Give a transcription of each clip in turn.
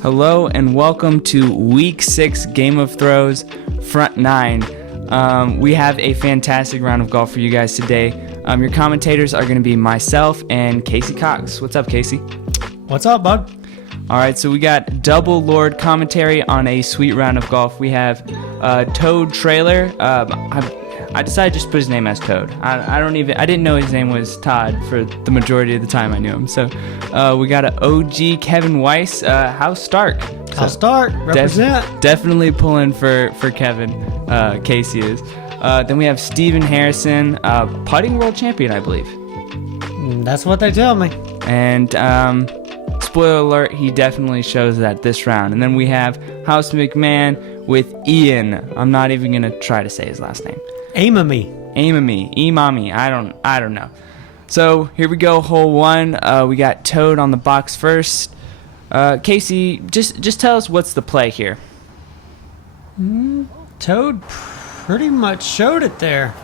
Hello and welcome to Week 6 Game of Throws Front 9. We have a fantastic round of golf for you guys today. Your commentators are going to be myself and Casey Cox. What's up, Casey? What's up, bud? All right, so we got double Lord commentary on a sweet round of golf. We have Toad Trailer. I decided to just put his name as Toad. I didn't know his name was Todd for the majority of the time I knew him. So we got an OG Kevin Weiss. House Stark. House Stark, represent. Definitely pulling for Kevin. Casey is. Then we have Steven Harrison, putting world champion, I believe. That's what they tell me. And spoiler alert, he definitely shows that this round. And then we have House McMahon with Ian. I'm not even gonna try to say his last name. Imami. I don't know. So here we go, hole 1. We got Toad on the box first. Casey, just tell us what's the play here. Toad pretty much showed it there.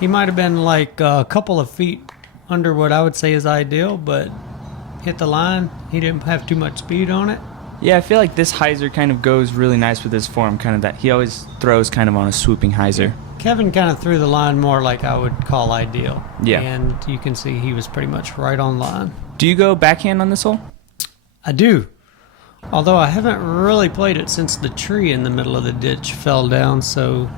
He might have been like a couple of feet under what I would say is ideal, but hit the line. He didn't have too much speed on it. Yeah, I feel like this hyzer kind of goes really nice with his form, kind of that he always throws kind of on a swooping hyzer. Kevin kind of threw the line more like I would call ideal. Yeah. And you can see he was pretty much right on line. Do you go backhand on this hole? I do. Although I haven't really played it since the tree in the middle of the ditch fell down, so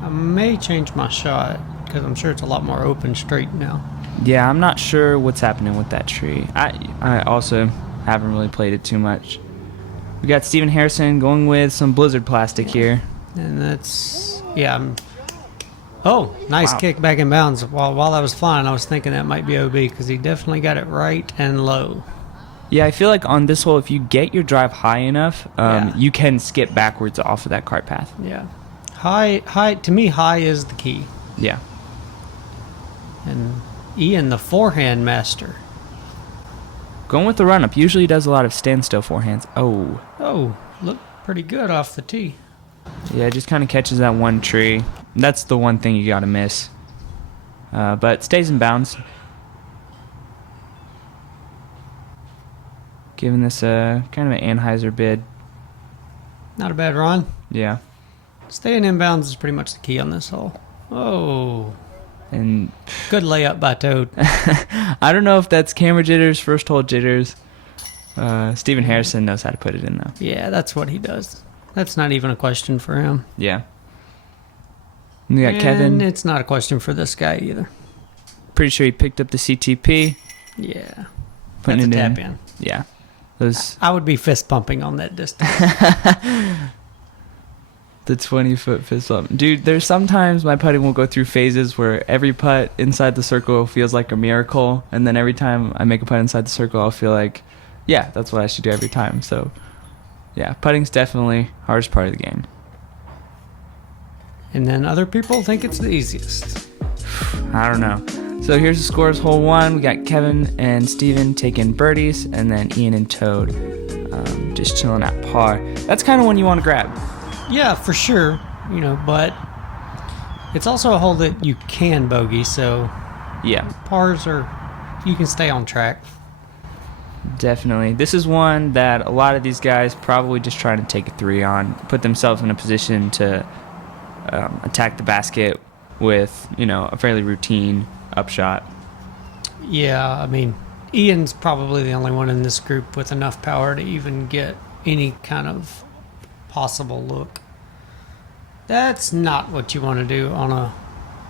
I may change my shot because I'm sure it's a lot more open straight now. Yeah, I'm not sure what's happening with that tree. I also haven't really played it too much. We got Steven Harrison going with some Blizzard plastic here. And that's, yeah. Nice Wow. kick back in bounds. While I was flying, I was thinking that might be OB because he definitely got it right and low. Yeah, I feel like on this hole, if you get your drive high enough, you can skip backwards off of that cart path. Yeah. High, to me, high is the key. Yeah. And Ian, the forehand master. Going with the run-up. Usually he does a lot of standstill forehands. Oh, Looked pretty good off the tee. yeah, just kind of catches that one tree. That's the one thing you got to miss. But stays in bounds. Giving this a kind of an Anheuser bid. Not a bad run. Yeah. Staying in bounds is pretty much the key on this hole. Oh. And Good layup by Toad. I don't know if that's camera jitters, first hole jitters. Steven Harrison knows how to put it in, though. Yeah, that's what he does. That's not even a question for him. Yeah. And we got And Kevin. it's not a question for this guy either. Pretty sure he picked up the CTP. Yeah. Putting That's a it tap in. Yeah. Those I would be fist pumping on that distance. the 20-foot fist bump. Dude, there's sometimes my putting will go through phases where every putt inside the circle feels like a miracle, and then every time I make a putt inside the circle, I'll feel like, yeah, that's what I should do every time. So, yeah, putting's definitely hardest part of the game. And then other people think it's the easiest. I don't know. So here's the scores. Hole 1, we got Kevin and Steven taking birdies, and then Ian and Toad just chilling at par. That's kind of one you want to grab. Yeah, for sure. But it's also a hole that you can bogey, so Yeah, pars you can stay on track. definitely. This is one that a lot of these guys probably just trying to take a 3 on, put themselves in a position to attack the basket with, a fairly routine upshot. Yeah, I mean, Ian's probably the only one in this group with enough power to even get any kind of possible look. That's not what you want to do on a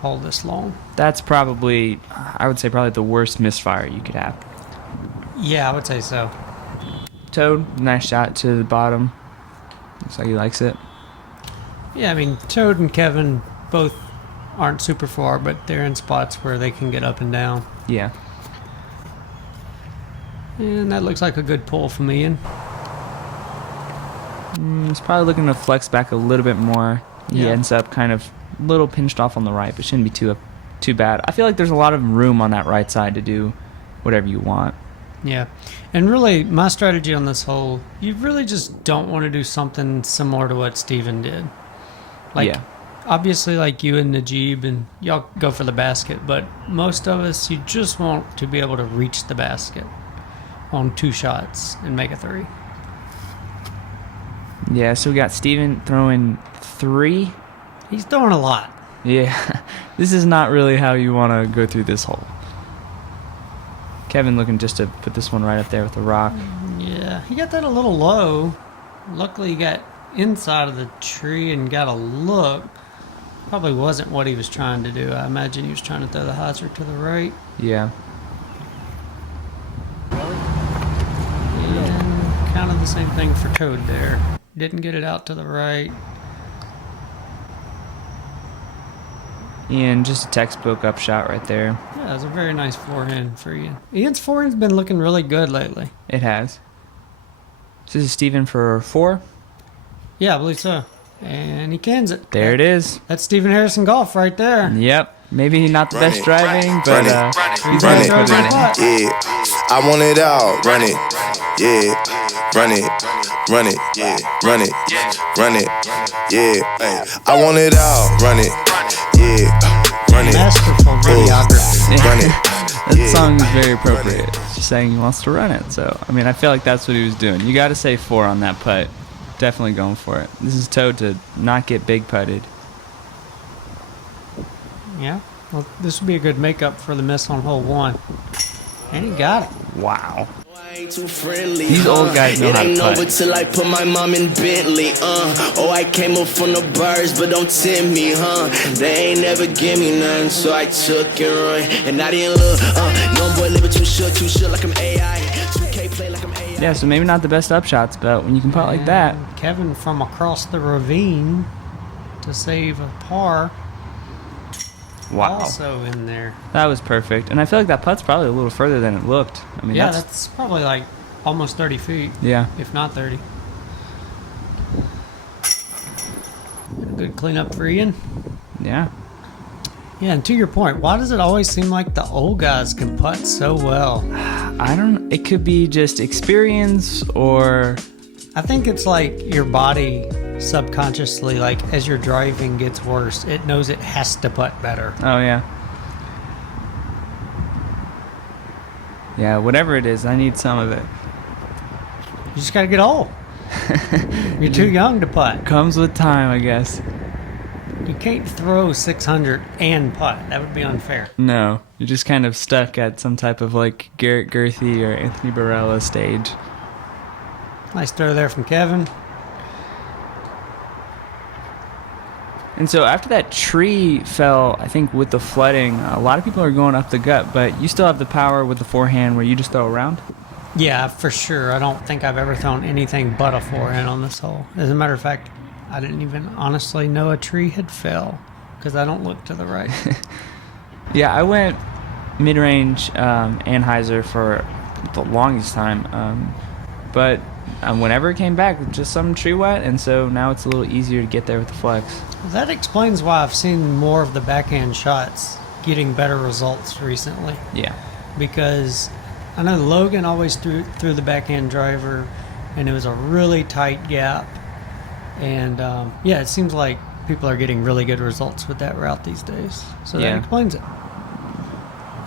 hole this long. That's probably, I would say, probably the worst misfire you could have. Yeah, I would say so. Toad, nice shot to the bottom. Looks like he likes it. Yeah, I mean, Toad and Kevin both aren't super far, but they're in spots where they can get up and down. Yeah. And that looks like a good pull from Ian. He's probably looking to flex back a little bit more. He Yeah. ends up kind of a little pinched off on the right, but shouldn't be too bad. I feel like there's a lot of room on that right side to do whatever you want. Yeah. And really, my strategy on this hole, you really just don't want to do something similar to what Steven did. Yeah. Obviously, like you and Najib, and y'all go for the basket, but most of us, you just want to be able to reach the basket on 2 shots and make a 3. Yeah, so we got Steven throwing 3. He's throwing a lot. Yeah, this is not really how you want to go through this hole. Kevin looking just to put this one right up there with the rock. Yeah, he got that a little low. Luckily, he got inside of the tree and got a look. Probably wasn't what he was trying to do. I imagine he was trying to throw the hyzer to the right. Yeah. And kind of the same thing for Toad there. Didn't get it out to the right. Ian, just a textbook upshot right there. Yeah, it was a very nice forehand for Ian. Ian's forehand's been looking really good lately. It has. So this is Steven for 4. Yeah, I believe so. And he cans it. There it is. That's Stephen Harrison golf right there. Yep. Maybe not the best driving, but run it, yeah. I want it all, run it, yeah. Run it, yeah. Run it, yeah. Ay, I want it all, run it, yeah. Run it, Masterful videography. run it. that song is very appropriate. Just saying he wants to run it. So, I mean, I feel like that's what he was doing. You got to say 4 on that putt. Definitely going for it. This is Toad to not get big putted. Yeah. Well, this would be a good makeup for the miss on hole 1. And he got it. Wow. These These old guys know how to putt. Over till I put my mom in Bentley, Oh, I came up from the birds, but don't tempt me, They ain't never give me nothing, so I took and run. And I didn't look, no boy living too short like I'm AI. 2K play like I'm AI. Yeah, so maybe not the best upshots, but when you can putt like that. And Kevin from across the ravine to save a par. Wow. Also in there. That was perfect. And I feel like that putt's probably a little further than it looked. I mean, Yeah, that's probably like almost 30 feet. Yeah. If not 30. A good cleanup for Ian. Yeah. Yeah, and to your point, why does it always seem like the old guys can putt so well? I don't. It could be just experience, or I think it's like your body subconsciously, like as your driving gets worse, it knows it has to putt better. oh yeah. Yeah, whatever it is, I need some of it. You just gotta get old. You're too young to putt. Comes with time, I guess. You can't throw 600 and putt. That would be unfair. No, you're just kind of stuck at some type of like Garrett Gurthie or Anthony Barella stage. Nice throw there from Kevin. And so after that tree fell, I think with the flooding, a lot of people are going up the gut, but you still have the power with the forehand where you just throw around? Yeah, for sure. I don't think I've ever thrown anything but a forehand on this hole. As a matter of fact, I didn't even honestly know a tree had fell because I don't look to the right. Yeah, I went mid-range Anheuser for the longest time, but whenever it came back, just some tree wet, and so now it's a little easier to get there with the flex. That explains why I've seen more of the backhand shots getting better results recently. Yeah. Because I know Logan always threw the backhand driver, and it was a really tight gap. And yeah, it seems like people are getting really good results with that route these days. So that Yeah. explains it.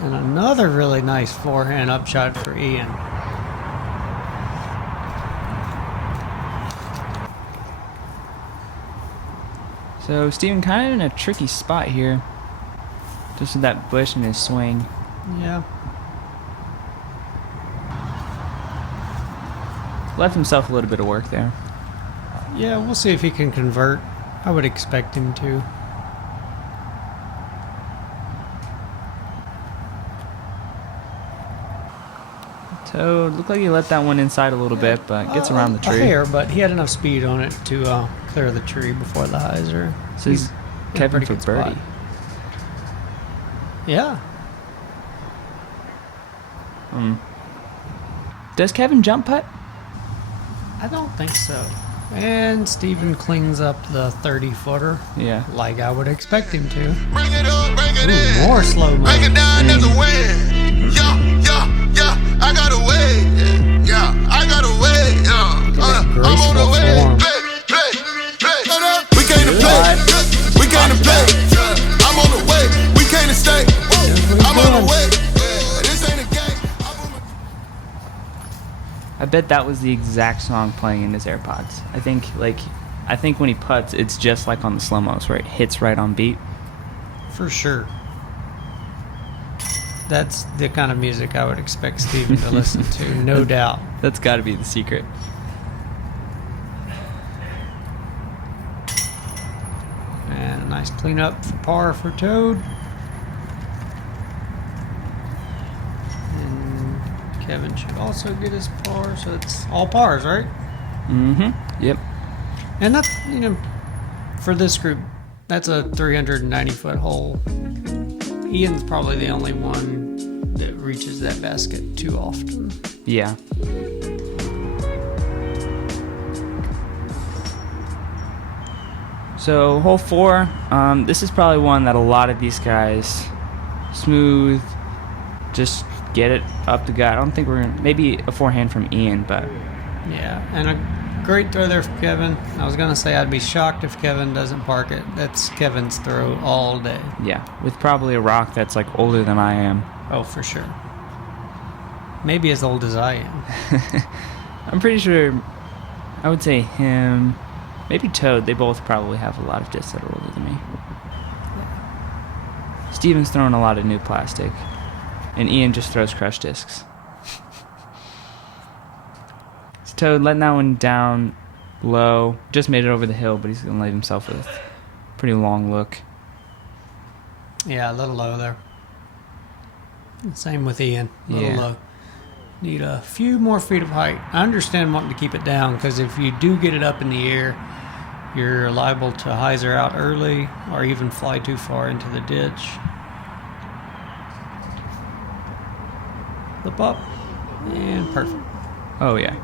And another really nice forehand upshot for Ian. So Steven kind of in a tricky spot here, just with that bush in his swing. Yeah. Left himself a little bit of work there. Yeah, we'll see if he can convert. I would expect him to. Toad looked like he let that one inside a little bit, but gets around the A tree. hair, but he had enough speed on it to clear the tree before the hyzer. So he's in a Kevin pretty for good spot. birdie. Yeah. Does Kevin jump putt? I don't think so. And Steven cleans up the 30-footer Yeah. like I would expect him to. Bring it up, bring it Ooh, in. more slow Break it mo. down, there's a win. Yeah, I got a way. Yeah, I got a way. I'm on the graceful way. form. Play. We came to play. We came to play. I'm on the way. We came to stay. I'm on the way. This ain't a game. I bet bet that was the exact song playing in his AirPods. I think when he putts, it's just like on the slow-mos where it hits right on beat. For sure. That's the kind of music I would expect Steven to listen to, no doubt. That's got to be the secret. And a nice cleanup for par for Toad. And Kevin should also get his par, so it's all pars, right? Mm-hmm. Yep. And that, for this group, that's a 390-foot hole. Ian's probably the only one that reaches that basket too often. Yeah. So hole 4, this is probably one that a lot of these guys smooth, just get it up the gut. I don't think we're gonna, maybe a forehand from Ian, but Yeah, and a great throw there for Kevin. I was gonna say I'd be shocked if Kevin doesn't park it. That's Kevin's throw all day. yeah, with probably a rock that's like older than I am. Oh, for sure. Maybe as old as I am. I'm pretty sure, I would say him, maybe Toad, they both probably have a lot of discs that are older than me. Steven's throwing a lot of new plastic, and Ian just throws crushed discs. So Toad letting that one down low, just made it over the hill, but he's going to leave himself with a pretty long look. Yeah, a little low there. Same with Ian. A little Yeah. low. Need a few more feet of height. I understand wanting to keep it down because if you do get it up in the air, you're liable to hyzer out early or even fly too far into the ditch. Flip up and perfect. Oh, yeah.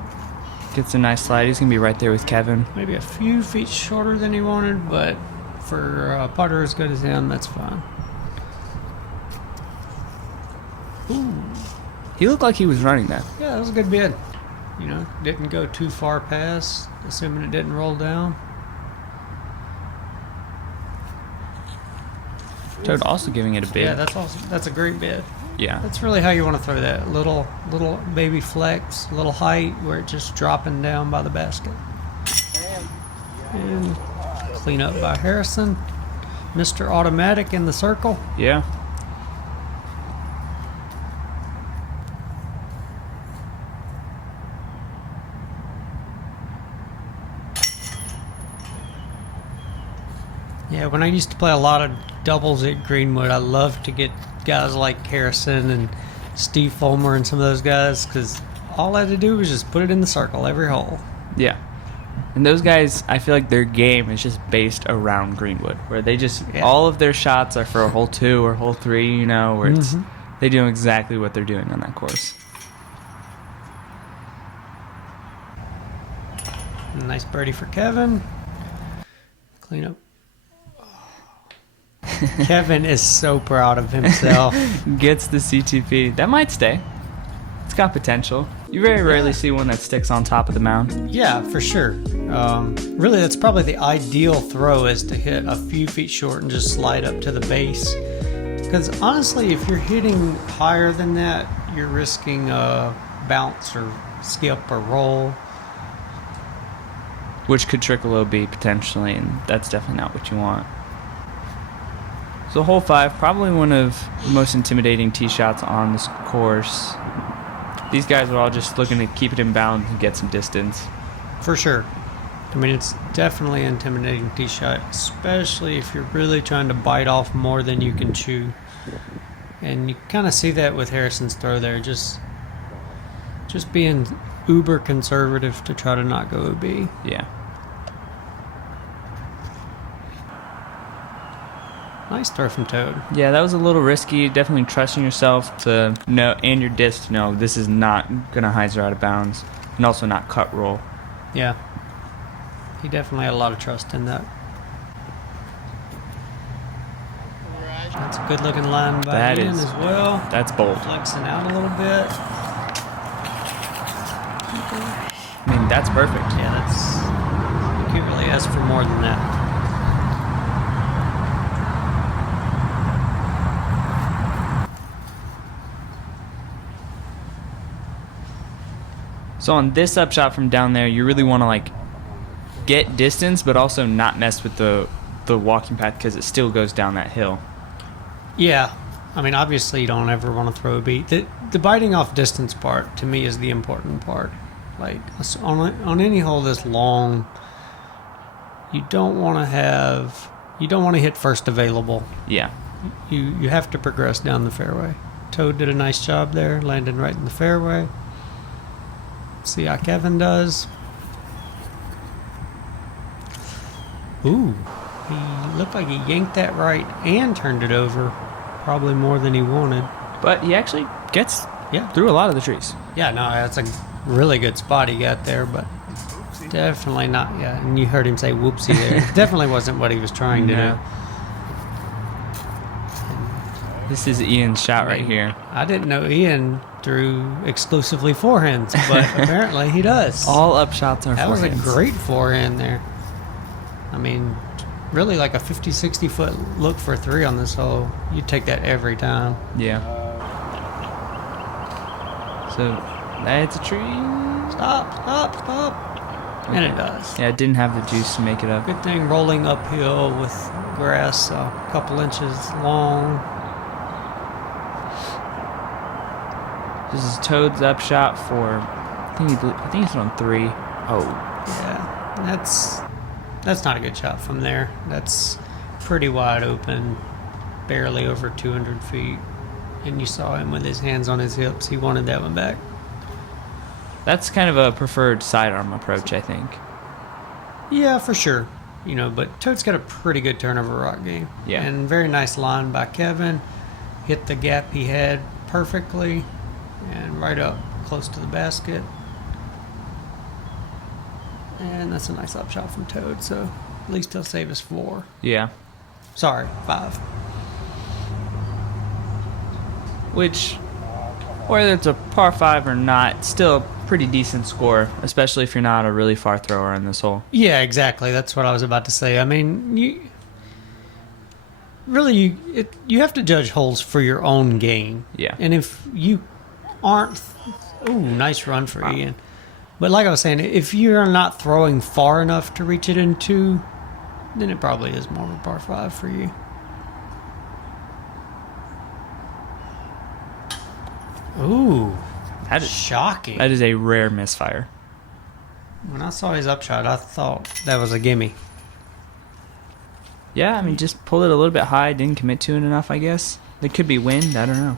Gets a nice slide. He's going to be right there with Kevin. Maybe a few feet shorter than he wanted, but for a putter as good as him, that's fine. Ooh. He looked like he was running that. Yeah, that was a good bid. Didn't go too far past, assuming it didn't roll down. Toad also giving it a bid. Yeah, that's a great bid. Yeah. That's really how you want to throw that. Little baby flex, little height where it's just dropping down by the basket. And clean up by Harrison. Mr. Automatic in the circle. Yeah. Yeah, when I used to play a lot of doubles at Greenwood, I loved to get guys like Harrison and Steve Fulmer and some of those guys because all I had to do was just put it in the circle every hole. Yeah. And those guys, I feel like their game is just based around Greenwood, where they just, all of their shots are for hole 2 or hole 3, where it's, they do exactly what they're doing on that course. Nice birdie for Kevin. Clean up. Kevin is so proud of himself. Gets the CTP. That might stay. It's got potential. You very rarely see one that sticks on top of the mound. Yeah, for sure. Really, that's probably the ideal throw is to hit a few feet short and just slide up to the base. Because honestly, if you're hitting higher than that, you're risking a bounce or skip or roll. Which could trickle OB potentially, and that's definitely not what you want. So hole 5, probably one of the most intimidating tee shots on this course. These guys are all just looking to keep it inbound and get some distance. For sure. I mean, it's definitely an intimidating tee shot, especially if you're really trying to bite off more than you can chew. And you kind of see that with Harrison's throw there, just being uber conservative to try to not go OB. Yeah. Nice throw from Toad. Yeah, that was a little risky. Definitely trusting yourself to know, and your disc to know this is not going to hyzer out of bounds, and also not cut roll. Yeah. He definitely had a lot of trust in that. That's a good looking line by That Ian is- as well. That's bold. Flexing out a little bit. I mean, that's perfect. Yeah, you can't really ask for more than that. So on this upshot from down there, you really want to like get distance, but also not mess with the walking path because it still goes down that hill. Yeah. I mean, obviously, you don't ever want to throw a beat. The biting off distance part, to me, is the important part. Like, on any hole this long, you don't want to hit first available. Yeah. You have to progress down the fairway. Toad did a nice job there, landing right in the fairway. See how Kevin does. Ooh, he looked like he yanked that right and turned it over. Probably more than he wanted. But he actually gets through a lot of the trees. Yeah, no, that's a really good spot he got there, but definitely not. Yeah, and you heard him say whoopsie there. Definitely wasn't what he was trying to do. This is Ian's shot right here. I didn't know Ian threw exclusively forehands, but apparently he does. All up shots are That was a forehands. great forehand there. I mean, really like a 50, 60 foot look for a 3 on this hole. You'd take that every time. Yeah. So that's a tree. Stop. Okay. And it does. Yeah, it didn't have the juice to make it up. Good thing rolling uphill with grass a couple inches long. This is Toad's up shot for, I think he's on 3. Oh. Yeah, that's not a good shot from there. That's pretty wide open, barely over 200 feet. And you saw him with his hands on his hips. He wanted that one back. That's kind of a preferred sidearm approach, I think. Yeah, for sure. You know, but Toad's got a pretty good turnover rock game. Yeah. And very nice line by Kevin. Hit the gap he had perfectly and right up close to the basket. And that's a nice upshot from Toad, so at least he'll save us 4. Yeah. Sorry, 5. Which, whether it's a par 5 or not, still a pretty decent score, especially if you're not a really far thrower in this hole. Yeah, exactly. That's what I was about to say. I mean, you have to judge holes for your own game. Yeah. And if you aren't, nice run for Ian. But like I was saying, if you're not throwing far enough to reach it in 2, then it probably is more of a par 5 for you. Ooh, That is shocking. That is a rare misfire. When I saw his upshot, I thought that was a gimme. Yeah, I mean, just pulled it a little bit high, didn't commit to it enough, I guess. There could be wind, I don't know.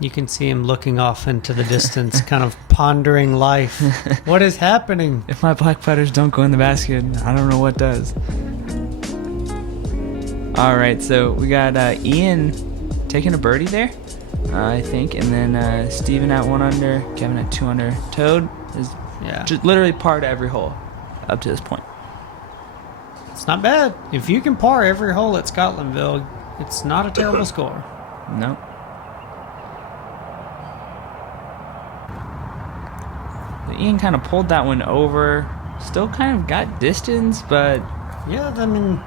You can see him looking off into the distance, kind of pondering life. What is happening? If my black putters don't go in the basket, I don't know what does. All right, so we got Ian taking a birdie there, I think, and then Steven at 1 under, Kevin at 2 under. Toad is just literally par to every hole up to this point. It's not bad. If you can par every hole at Scotlandville, it's not a terrible score. Nope. Ian kind of pulled that one over. Still kind of got distance, but... Yeah, I mean,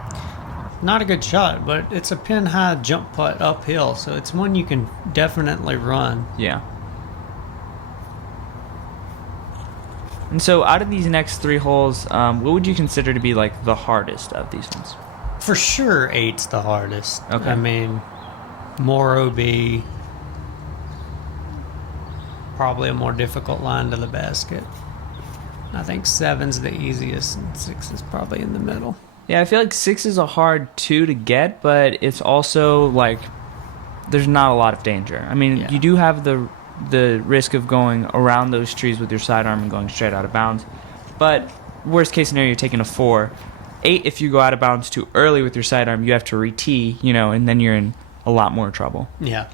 not a good shot, but it's a pin-high jump putt uphill, so it's one you can definitely run. Yeah. And so out of these next 3 holes, what would you consider to be like the hardest of these ones? For sure, 8's the hardest. Okay. I mean, more OB... Probably a more difficult line to the basket. I think 7's the easiest, and 6 is probably in the middle. Yeah, I feel like 6 is a hard 2 to get, but it's also like there's not a lot of danger. I mean, you do have the risk of going around those trees with your sidearm and going straight out of bounds. But worst case scenario, you're taking a 4. 8, if you go out of bounds too early with your sidearm, you have to re-tee, and then you're in a lot more trouble. Yeah.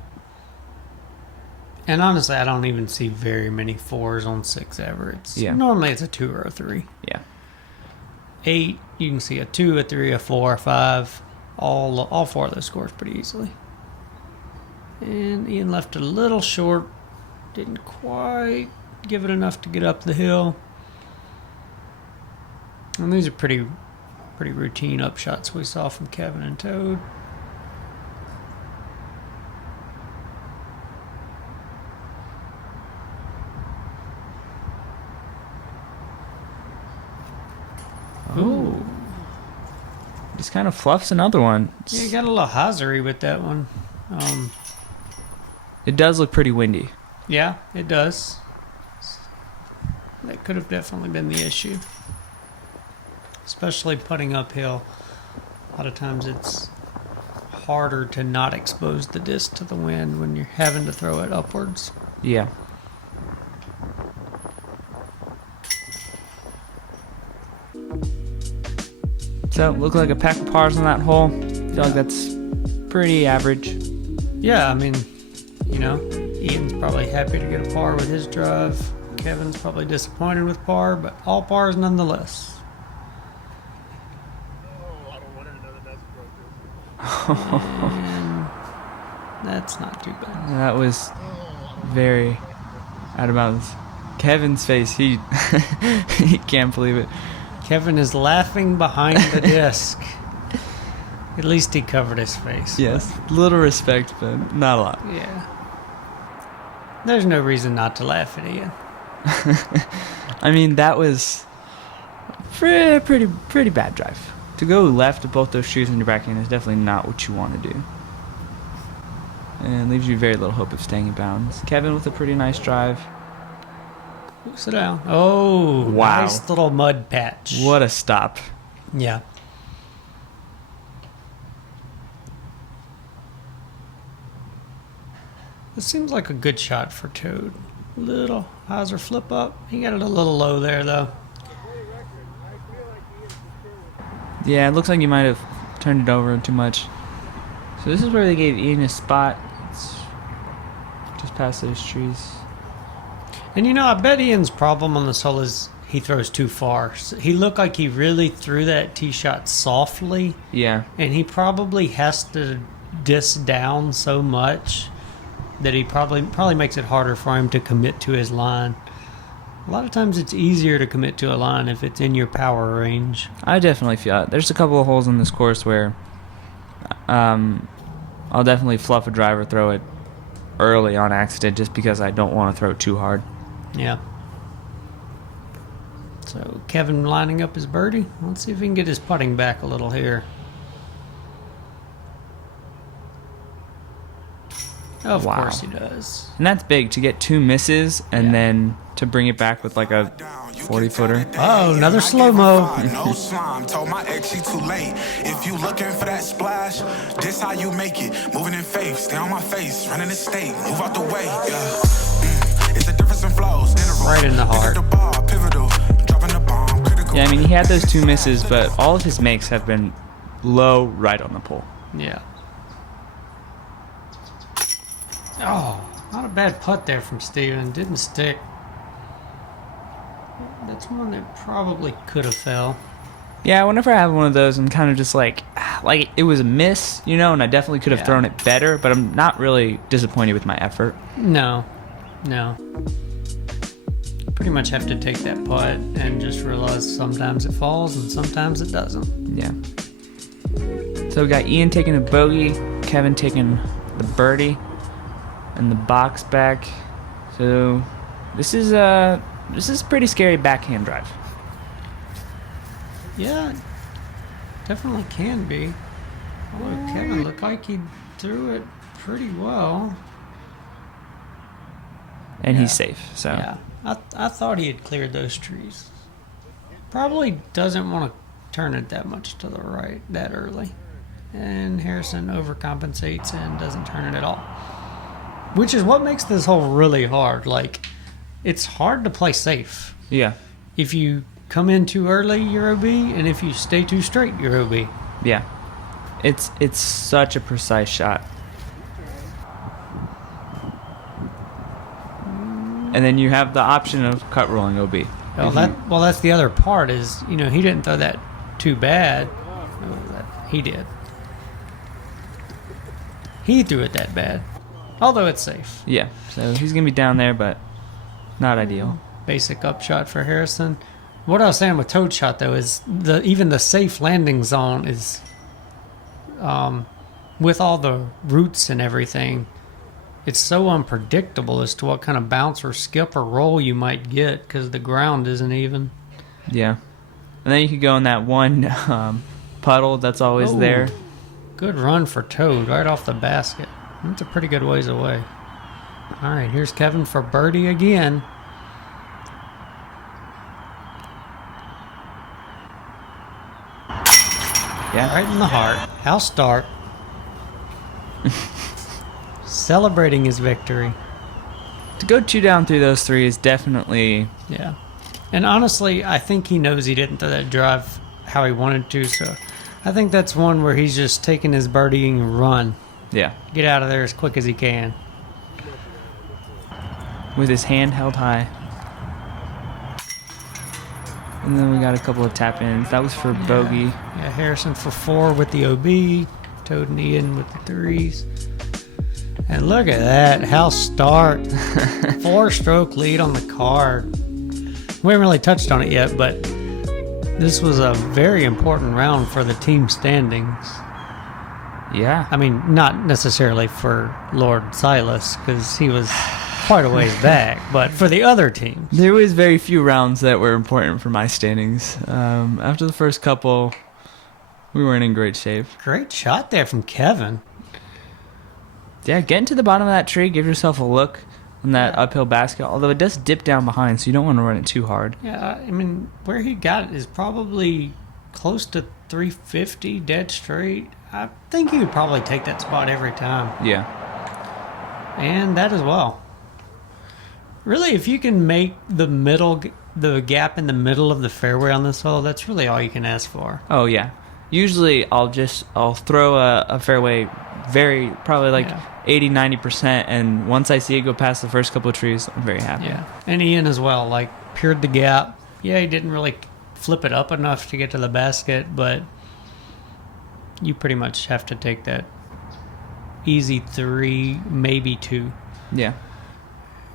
And honestly, I don't even see very many 4s on 6 ever. Normally it's a 2 or a 3. Yeah. 8, you can see a 2, a 3, a 4, a 5. All 4 of those scores pretty easily. And Ian left it a little short. Didn't quite give it enough to get up the hill. And these are pretty routine upshots we saw from Kevin and Toad. Ooh. Just kind of fluffs another one. Yeah, you got a little hosiery with that one. It does look pretty windy. Yeah, it does. That could have definitely been the issue. Especially putting uphill. A lot of times it's harder to not expose the disc to the wind when you're having to throw it upwards. Yeah. So, look like a pack of pars on that hole. I feel like that's pretty average. Yeah, I mean, you know, Ian's probably happy to get a par with his drive. Kevin's probably disappointed with par, but all pars nonetheless. And that's not too bad. That was very out of bounds. Kevin's face, he he can't believe it. Kevin is laughing behind the disc. At least he covered his face. Yes, little respect, but not a lot. Yeah. There's no reason not to laugh at Ian. I mean, that was pretty bad drive. To go left with both those shoes in your backhand is definitely not what you want to do. And leaves you very little hope of staying in bounds. Kevin with a pretty nice drive. Sit down. Oh, wow. Nice little mud patch. What a stop. Yeah. This seems like a good shot for Toad. Little hyzer flip up. He got it a little low there, though. Yeah, it looks like you might have turned it over too much. So this is where they gave Ian a spot. It's just past those trees. And you know, I bet Ian's problem on this hole is he throws too far. He looked like he really threw that tee shot softly. Yeah. And he probably has to disc down so much that he probably makes it harder for him to commit to his line. A lot of times it's easier to commit to a line if it's in your power range. I definitely feel it. There's a couple of holes in this course where I'll definitely fluff a driver, throw it early on accident just because I don't want to throw it too hard. Yeah. So Kevin lining up his birdie. Let's see if he can get his putting back a little here. Of Wow. course he does. And that's big to get two misses and then to bring it back with like a 40-footer. Oh, another slow-mo. No slime, told my ex she too late. If you looking for that splash, this how you make it. Moving in faith, stay on my face, running the state, move out the way, yeah. It's a difference in flows, Right in the heart. Yeah, I mean, he had those two misses, but all of his makes have been low right on the pole. Yeah. Oh, not a bad putt there from Steven. Didn't stick. That's one that probably could have fell. Yeah, whenever I have one of those, I'm kind of just like it was a miss, you know, and I definitely could have thrown it better, but I'm not really disappointed with my effort. No. Pretty much have to take that putt and just realize sometimes it falls and sometimes it doesn't. Yeah. So we got Ian taking a bogey, Kevin taking the birdie, and the box back. So this is a pretty scary backhand drive. Yeah, definitely can be. Although Kevin looked like he threw it pretty well. And he's safe. So Yeah, I thought he had cleared those trees. Probably doesn't want to turn it that much to the right that early. And Harrison overcompensates and doesn't turn it at all. Which is what makes this hole really hard. Like, it's hard to play safe. yeah. If you come in too early, you're OB, and if you stay too straight, you're OB. Yeah. It's such a precise shot. And then you have the option of cut rolling OB. Well, that's the other part is, he didn't throw that too bad. He did. He threw it that bad. Although it's safe. Yeah. So he's going to be down there, but not ideal. Basic upshot for Harrison. What I was saying with Toad shot, though, is even the safe landing zone is, with all the roots and everything, it's so unpredictable as to what kind of bounce or skip or roll you might get because the ground isn't even. Yeah. And then you could go in that one puddle that's always Oh. there. Good run for Toad right off the basket. That's a pretty good ways away. All right, here's Kevin for birdie again. Yeah. Right in the heart. House start. Celebrating his victory. To go 2 down through those 3 is definitely... Yeah. And honestly, I think he knows he didn't throw that drive how he wanted to, so I think that's one where he's just taking his birdieing run. Yeah. Get out of there as quick as he can. With his hand held high. And then we got a couple of tap-ins. That was for bogey. Yeah, Harrison for 4 with the OB. Toad and Ian with the 3s. And look at that. House start. 4-stroke lead on the card. We haven't really touched on it yet, but this was a very important round for the team standings. Yeah. I mean, not necessarily for Lord Silas, because he was quite a ways back, but for the other teams. There was very few rounds that were important for my standings. After the first couple, we weren't in great shape. Great shot there from Kevin. Yeah, getting to the bottom of that tree, give yourself a look on that uphill basket, although it does dip down behind, so you don't want to run it too hard. Yeah, I mean, where he got it is probably close to 350 dead straight. I think he would probably take that spot every time. Yeah. And that as well. Really, if you can make the gap in the middle of the fairway on this hole, that's really all you can ask for. Oh, yeah. Usually, I'll throw a fairway probably like 80-90%, and once I see it go past the first couple of trees, I'm very happy. Yeah, and Ian as well, like, peered the gap. Yeah, he didn't really flip it up enough to get to the basket, but you pretty much have to take that easy 3, maybe 2. Yeah.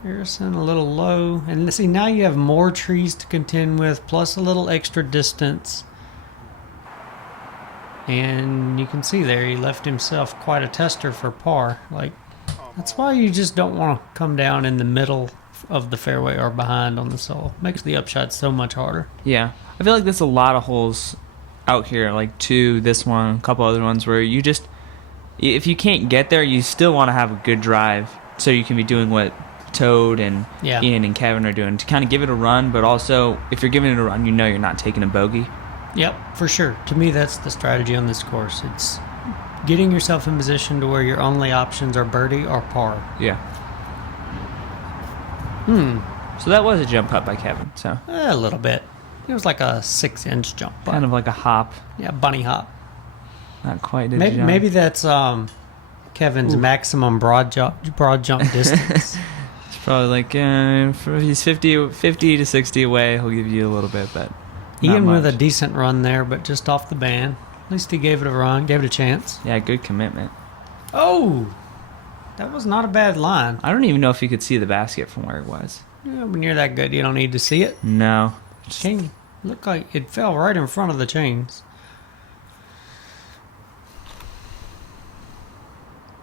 Harrison a little low, and see, now you have more trees to contend with, plus a little extra distance. And you can see there, he left himself quite a tester for par. Like, that's why you just don't want to come down in the middle of the fairway or behind on this hole. Makes the upshot so much harder. Yeah. I feel like there's a lot of holes out here, like 2, this one, a couple other ones, where you just, if you can't get there, you still want to have a good drive so you can be doing what Toad and Ian and Kevin are doing to kind of give it a run, but also, if you're giving it a run, you know you're not taking a bogey. Yep, for sure. To me, that's the strategy on this course. It's getting yourself in position to where your only options are birdie or par. Yeah. So that was a jump putt by Kevin. So A little bit. It was like a 6-inch jump. kind of like a hop, Yeah, bunny hop. not quite a Maybe, jump. maybe that's Kevin's maximum broad jump distance. It's probably like he's 50 to 60 away. He'll give you a little bit, but not Ian with a much. decent run there, but just off the band. At least he gave it a run, gave it a chance. Yeah, good commitment. Oh, that was not a bad line. I don't even know if you could see the basket from where it was. Yeah, when you're that good, you don't need to see it. No. Chain looked like it fell right in front of the chains.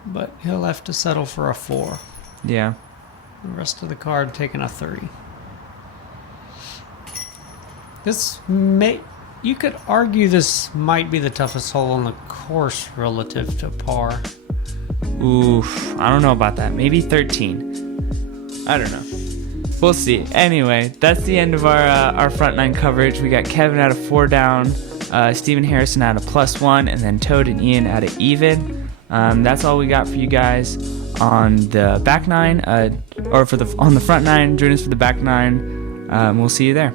But he'll have to settle for a 4. Yeah. The rest of the card taking a 3. You could argue this might be the toughest hole on the course relative to par. Oof. I don't know about that. Maybe 13. I don't know. We'll see. Anyway, that's the end of our front 9 coverage. We got Kevin at a 4 down, Stephen Harrison at a +1, and then Toad and Ian at an even. That's all we got for you guys on the back 9, or on the front 9. Join us for the back 9. We'll see you there.